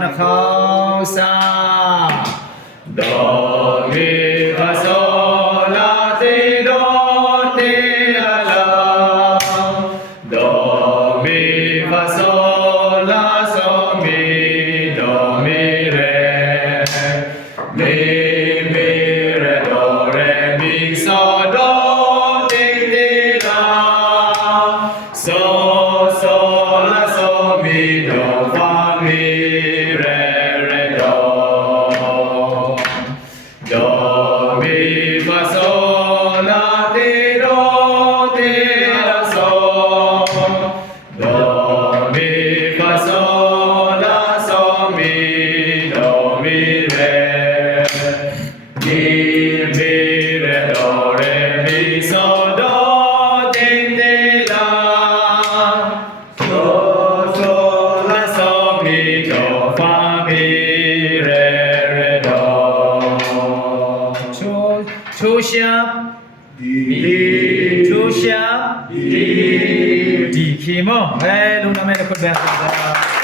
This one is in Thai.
นะเขาซาโดมิฟาโซลาติโดติลาลาโดมิฟาโซลาโซมิโดมิเรมิเรโดเรมิโซโดติติลาโซลาโซมิโดฟามิเรโดโดมิฟาโซลาติโดติลาโซโดมิฟาโซลาโซมิโดมิเรโดเรมิโซโดติติลาโซลาโซมิโดฟามิเรโดชูชับชูชับดีขีมอลุงทำไมเราคนแบบนี้